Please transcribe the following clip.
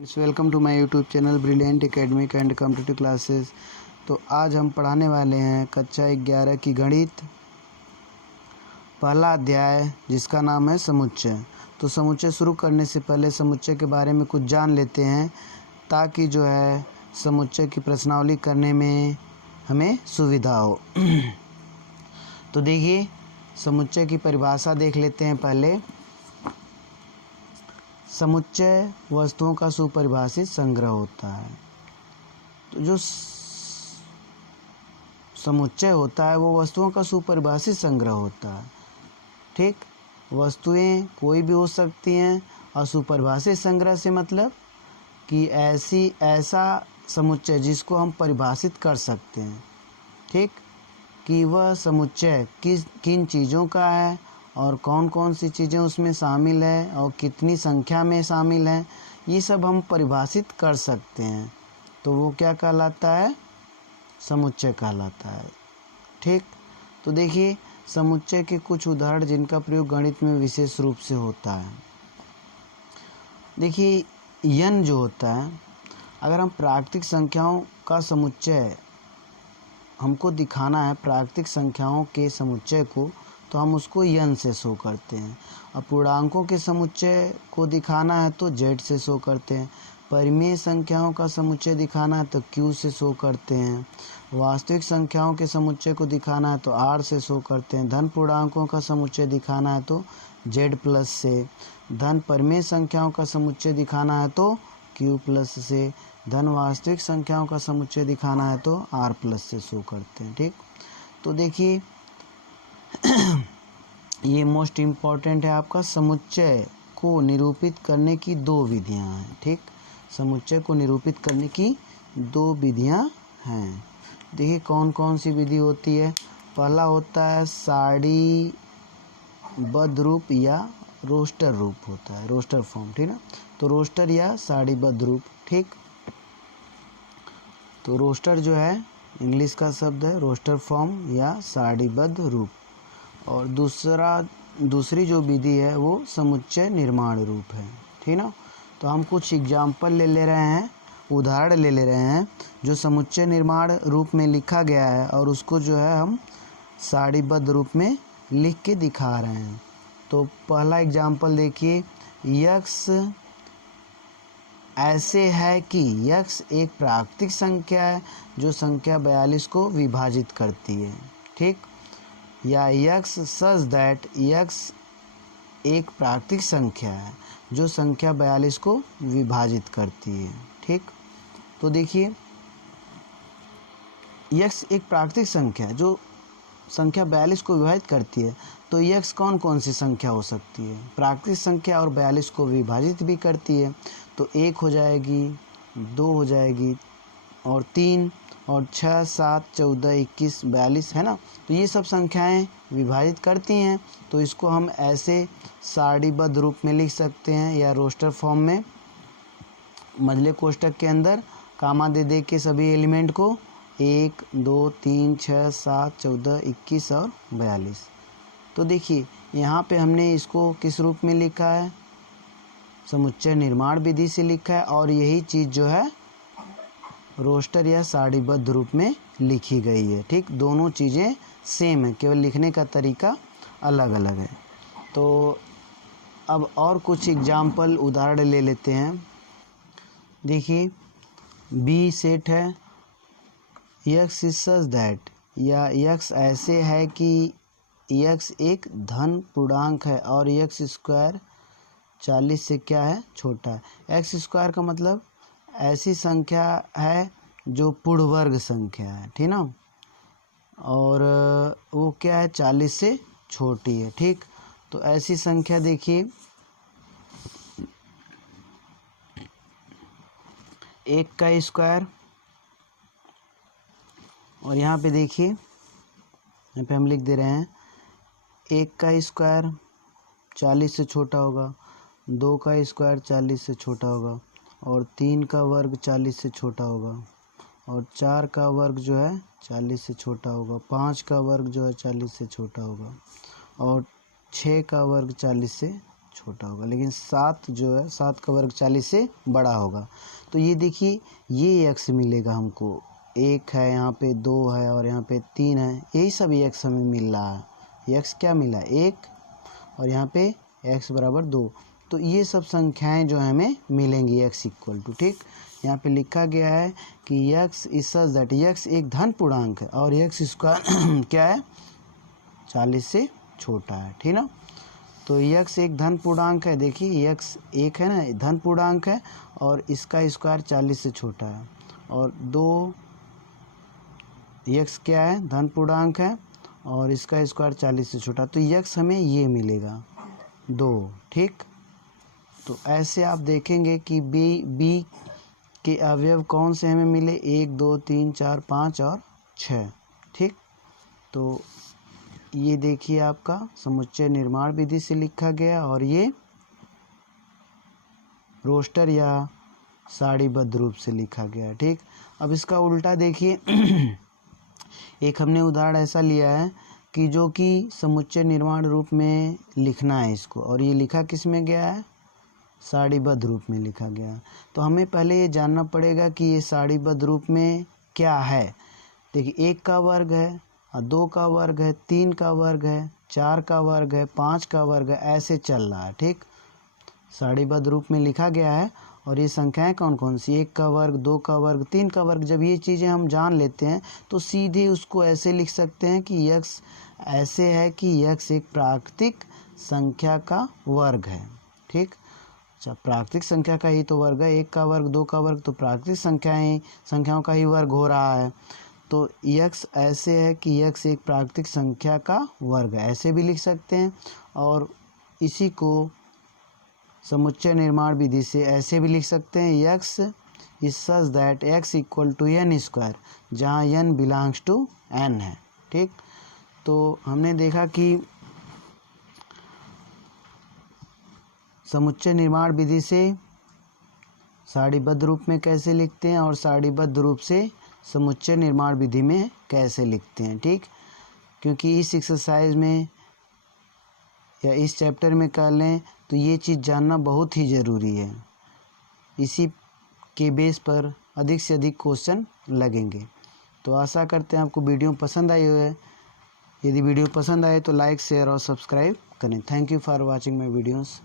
Welcome to my YouTube channel brilliant academic and competitive classes. तो आज हम पढ़ाने वाले हैं कक्षा 11 की गणित, पहला अध्याय जिसका नाम है समुच्चय। तो समुच्चय शुरू करने से पहले समुच्चय के बारे में कुछ जान लेते हैं ताकि जो है समुच्चय की प्रश्नावली करने में हमें सुविधा हो। तो देखिए, समुच्चय की परिभाषा देख लेते हैं पहले। समुच्चय वस्तुओं का सुपरिभाषित संग्रह होता है। तो जो समुच्चय होता है वो वस्तुओं का सुपरिभाषित संग्रह होता है। ठीक, वस्तुएं कोई भी हो सकती हैं और सुपरिभाषित संग्रह से मतलब कि ऐसा समुच्चय जिसको हम परिभाषित कर सकते हैं। ठीक, कि वह समुच्चय किन चीज़ों का है और कौन कौन सी चीज़ें उसमें शामिल है और कितनी संख्या में शामिल है, ये सब हम परिभाषित कर सकते हैं। तो वो क्या कहलाता है? समुच्चय कहलाता है। ठीक, तो देखिए समुच्चय के कुछ उदाहरण जिनका प्रयोग गणित में विशेष रूप से होता है। देखिए, n जो होता है, अगर हम प्राकृतिक संख्याओं का समुच्चय हमको दिखाना है, प्राकृतिक संख्याओं के समुच्चय को, तो हम उसको n से शो करते हैं। और पूर्णांकों के समुच्चय को दिखाना है तो z से शो करते हैं। परिमेय संख्याओं का समुच्चय दिखाना है तो q से शो करते हैं। वास्तविक संख्याओं के समुच्चय को दिखाना है तो r से शो करते हैं। धन पूर्णांकों का समुच्चय दिखाना है तो z प्लस से। धन परिमेय संख्याओं का समुच्चय दिखाना है तो q प्लस से। धन वास्तविक संख्याओं का समुच्चय दिखाना है तो r प्लस से शो करते हैं। ठीक, तो देखिए ये मोस्ट इम्पॉर्टेंट है आपका। समुच्चय को निरूपित करने की दो विधियां हैं। ठीक, समुच्चय को निरूपित करने की दो विधियां हैं। देखिए कौन कौन सी विधि होती है। पहला होता है सारणीबद्ध रूप या रोस्टर रूप होता है, रोस्टर फॉर्म। ठीक ना, तो रोस्टर या सारणीबद्ध रूप। ठीक, तो रोस्टर जो है इंग्लिश का शब्द है, रोस्टर फॉर्म या सारणीबद्ध रूप। और दूसरी जो विधि है वो समुच्चय निर्माण रूप है। ठीक ना, तो हम कुछ एग्जाम्पल ले रहे हैं, उदाहरण ले रहे हैं जो समुच्चय निर्माण रूप में लिखा गया है और उसको जो है हम सारणीबद्ध रूप में लिख के दिखा रहे हैं। तो पहला एग्जाम्पल देखिए, यक्स ऐसे है कि यक्स एक प्राकृतिक संख्या है जो संख्या 42 को विभाजित करती है। ठीक, या यक्स सच दैट यक्स एक प्राकृतिक संख्या है जो संख्या 42 को विभाजित करती है। ठीक, तो देखिए यक्स एक प्राकृतिक संख्या है जो संख्या 42 को विभाजित करती है। तो यक्स कौन कौन सी संख्या हो सकती है? प्राकृतिक संख्या और 42 को विभाजित भी करती है। तो 1 हो जाएगी, 2 हो जाएगी और 3 और 6, 7, 14, 21, 42 है ना। तो ये सब संख्याएं विभाजित करती हैं। तो इसको हम ऐसे सारणीबद्ध रूप में लिख सकते हैं या रोस्टर फॉर्म में, मझले कोष्ठक के अंदर कामा दे के सभी एलिमेंट को 1, 2, 3, 6, 7, 14, 21 और 42। तो देखिए यहाँ पे हमने इसको किस रूप में लिखा है? समुच्चय निर्माण विधि से लिखा है और यही चीज़ जो है रोस्टर या सारणीबद्ध रूप में लिखी गई है। ठीक, दोनों चीज़ें सेम है, केवल लिखने का तरीका अलग अलग है। तो अब और कुछ एग्जाम्पल उदाहरण ले लेते हैं। देखिए बी सेट है, यक्स इज सच दैट, या यक्स ऐसे है कि यक्स एक धन पूर्णांक है और यक्स स्क्वायर 40 से क्या है? छोटा है। एक्स स्क्वायर का मतलब ऐसी संख्या है जो पूर्ण वर्ग संख्या है। ठीक ना, और वो क्या है? 40 से छोटी है। ठीक, तो ऐसी संख्या देखिए 1 का स्क्वायर, और यहाँ पे देखिए, यहाँ पे हम लिख दे रहे हैं 1 का स्क्वायर 40 से छोटा होगा, 2 का स्क्वायर 40 से छोटा होगा और 3 का वर्ग 40 से छोटा होगा और 4 का वर्ग जो है 40 से छोटा होगा, 5 का वर्ग जो है 40 से छोटा होगा और 6 का वर्ग 40 से छोटा होगा, लेकिन 7 जो है 7 का वर्ग 40 से बड़ा होगा। तो ये देखिए ये x मिलेगा हमको, 1 है यहाँ पे, 2 है और यहाँ पे 3 है, यही सब x हमें मिल रहा है। x क्या मिला 1 और यहाँ पे x बराबर 2। तो ये सब संख्याएं जो हमें मिलेंगी x इक्वल टू, ठीक। यहाँ पे लिखा गया है कि x is such that x एक धन पूर्णांक है और x स्क्वायर क्या है 40 से छोटा है, ठीक ना। तो x एक धन पूर्णांक है, देखिए x एक है ना, धन पूर्णांक है और इसका स्क्वायर 40 से छोटा है, और 2 x क्या है धन पूर्णांक है और इसका स्क्वायर 40 से छोटा, तो x हमें ये मिलेगा 2, ठीक। तो ऐसे आप देखेंगे कि b के अवयव कौन से हमें मिले, 1 2 3 4 5 और 6, ठीक। तो ये देखिए आपका समुच्चय निर्माण विधि से लिखा गया और ये रोस्टर या सारणीबद्ध रूप से लिखा गया, ठीक। अब इसका उल्टा देखिए एक हमने उदाहरण ऐसा लिया है कि जो कि समुच्चय निर्माण रूप में लिखना है इसको, और ये लिखा किस में गया है, सारणीबद्ध रूप में लिखा गया। तो हमें पहले ये जानना पड़ेगा कि ये सारणीबद्ध रूप में क्या है। देखिए 1 का वर्ग है, 2 का वर्ग है, 3 का वर्ग है, 4 का वर्ग है, 5 का वर्ग है, ऐसे चल रहा है, ठीक। सारणीबद्ध रूप में लिखा गया है और ये संख्याएं कौन कौन सी, 1 का वर्ग, 2 का वर्ग, 3 का वर्ग। जब ये चीज़ें हम जान लेते हैं तो सीधे उसको ऐसे लिख सकते हैं कि x ऐसे है कि x एक प्राकृतिक संख्या का वर्ग है, ठीक। अच्छा, प्राकृतिक संख्या का ही तो वर्ग है, 1 का वर्ग, 2 का वर्ग, तो प्राकृतिक संख्याओं का ही वर्ग हो रहा है। तो x ऐसे है कि x एक प्राकृतिक संख्या का वर्ग है, ऐसे भी लिख सकते हैं। और इसी को समुच्चय निर्माण विधि से ऐसे भी लिख सकते हैं, x is such that x equal to n square, जहाँ n बिलोंग्स टू n है, ठीक। तो हमने देखा कि समुच्चय निर्माण विधि से सारणीबद्ध रूप में कैसे लिखते हैं और सारणीबद्ध रूप से समुच्चय निर्माण विधि में कैसे लिखते हैं, ठीक। क्योंकि इस एक्सरसाइज में या इस चैप्टर में कर लें तो ये चीज़ जानना बहुत ही ज़रूरी है। इसी के बेस पर अधिक से अधिक क्वेश्चन लगेंगे। तो आशा करते हैं आपको वीडियो पसंद आई है। यदि वीडियो पसंद आए तो लाइक, शेयर और सब्सक्राइब करें। Thank you for watching my videos.